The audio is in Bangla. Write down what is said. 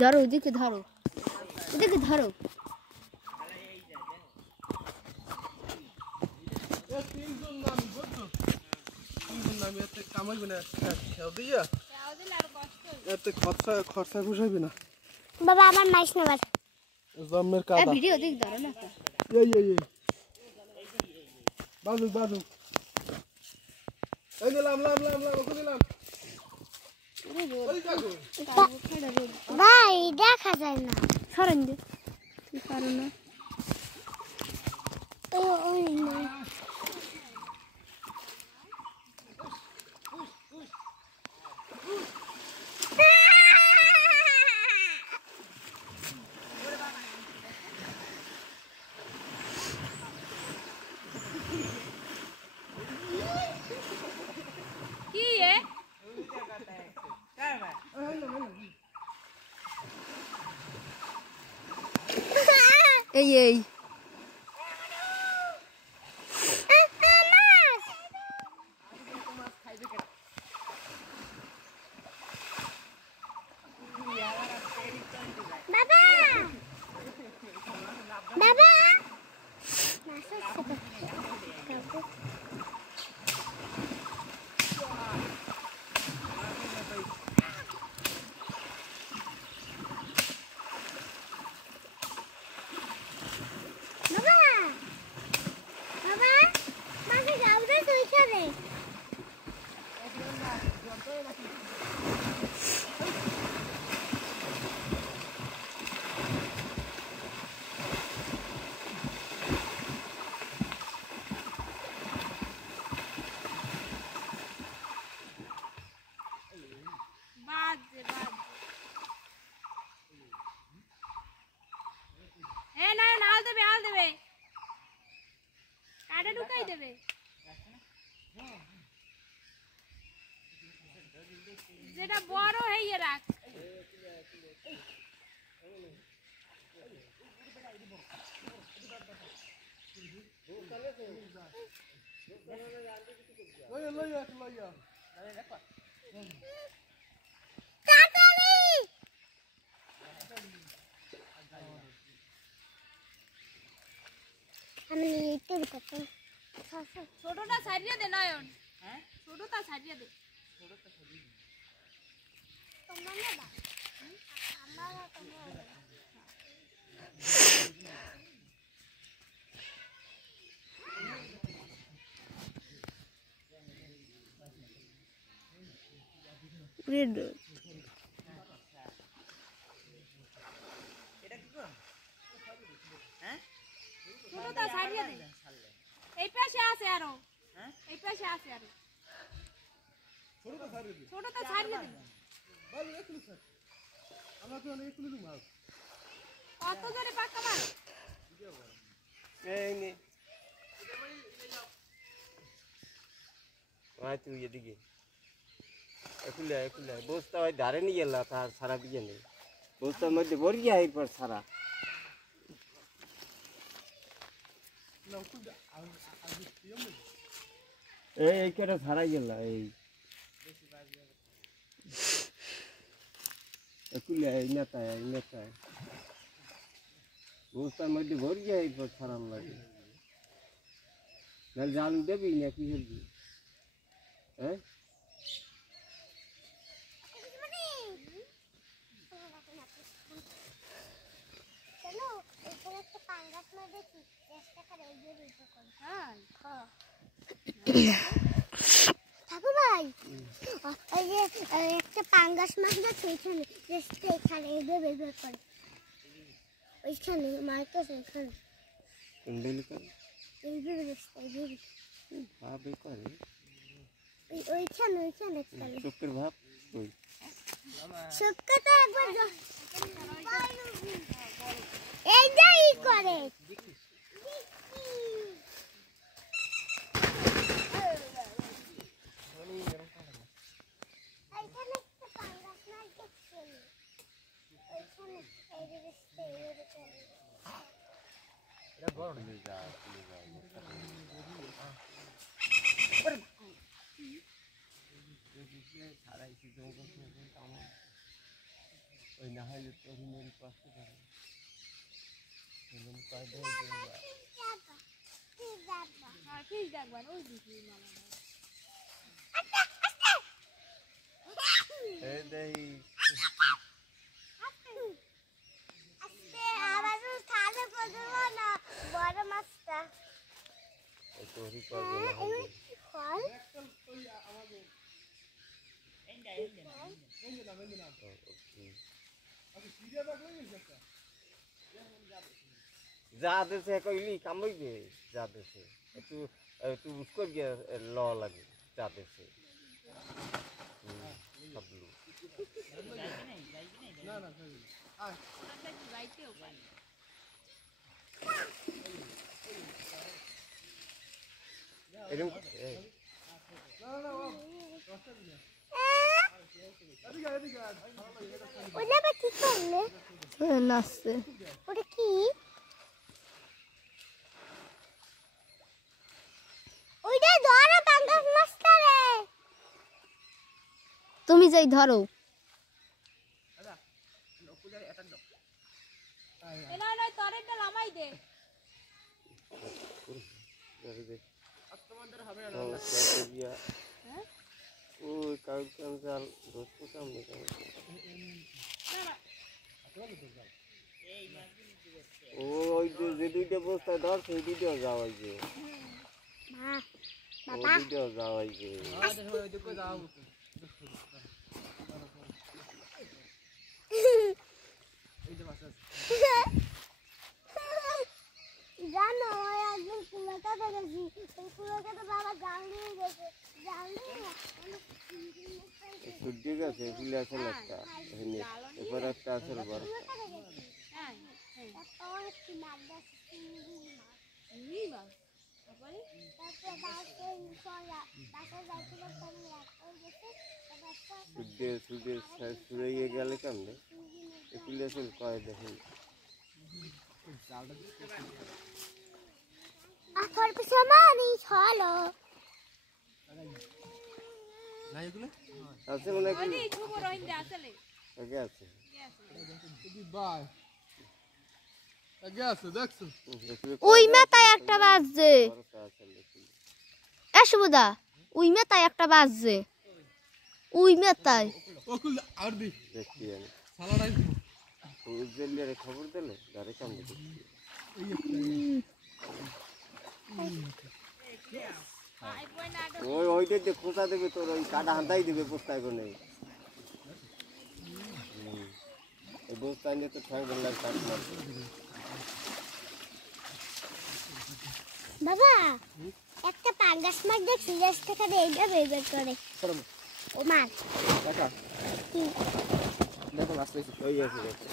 ধরো ওদিকে ধরো ওদিকে ধরো তিনজন নাম বুঝছো তিনজন নাম এতে কামাইবে না খেয়াল দিয়া এতে খরচা বসাইবে না বাবা আমার নাইস নাম্বার জম্মের কাদা ভিডিও দেখ ধরো না এই বাজু এই দিলাম লাম ওকে দিলাম ভাই দেখা যায় না সরেন দে তুই পারো না ওই না এই বাবা যেটা বড় হইয়ে রাখ ছোটটা সারিয়ে দে নয়ন হ্যাঁ ছোটটা সারিয়ে দে ছোটটা সারিয়ে দে এই পাশে আছে আরো হ্যাঁ এই পাশে আছে আরো ছোটটা সারিয়ে দে আমরা তো অনেক তুলে দিমু কত জোরে পাক্কা মার এই নে আয় তুই এদিকে একুলে বস্তা ওই ধারে নিয়ে গেল তার সারা দিয়ে নেই বস্তার মধ্যে ভরি যায় এরপর সারা এই কেটে ছাড়াই গেল এই একুলে এই নেতায় বস্তার মধ্যে ভরি যায় এরপর ছাড়ান লাগে না জাল দেবি না কি করবি হ্যাঁ ঠাকুর ভাই ওই যে একটা পাঙ্গাস মাছ দেখছি এখানে বের করে ওইখানে মারতেছে এখানে ওইখানে চোখের ভাব ওই শুক্কাটা একবার এইটাই করে না হলে তোর মেরে পাশে পারে এরকম কায়দা আর ফিস দেখবা ওই দিকে মামা এই দেই আস্তে আবার থালে পড়বো না বড় মাছটা তোরই পারবে না ফল যা দেশে কইলি কামড়বে যা দেশে একটু একটু উস্কর গিয়ে ল লাগে যা দেশে সবলু না না আয় যাইতেও পারে এরকম না না ও দশটা দিন এদিকে এদিকে ওটা আবার কি করলে নাচছে ওটা কি ওইটা ধরো পাঙ্গাস মাছটা রে তুমি যাই ধরো এনা না তরেটা লামাই দে ওই কাউকে জাল ধরতে সামনে ওই যে দুইটা বস্তায় ধর সেই দুইটাও যাওয়াই যে মা ও দুইটাও যাওয়াই যে জানো ওই একদিন কুলাকাটা গেছি ওই কুলাকাটা বাবা জাল নিয়ে গেছে জাল নিয়ে সূর্য গেছে এগুলি আছে একটা এখানে এরপর একটা আছে বড় হ্যাঁ অনেক মাছ দেখছি নি বা তারপরে তারপরে বাসে সয়া বাসে যাইছিল সামনে ওই গেছে সূর্য সূর্য গিয়ে গেলে কেমনে এগুলি আছে কয় দেখেন আখর পিছে মারি ছলো না এগুলো আছে মনে হয় ওই খুব রহিন্দা আসলে আগে আছে এদি বাই আগে আছে দেখছো ওই মেতায় একটা বাজছে এ শুভদা ওই মেতায় একটা বাজছে ওই মেতায় ওকুল আর দি দেখি আমি সালাডাই উজ্জ্বলের খবর দিলে গাড়ি সামনে দেখি ওই ওইটা দিয়ে খোঁচা দেবে তোর ওই কাটা হাতাই দেবে বস্তায় করে এই বস্তায় নিয়ে তো ঠাই বললাম কাট মারবে বাবা একটা পাঙ্গাস মাছ দেখছি গাছ থেকে এইটা বের করে ও মাছ কাকা কি দেখো মাছ পাইছি ওই আছে দেখো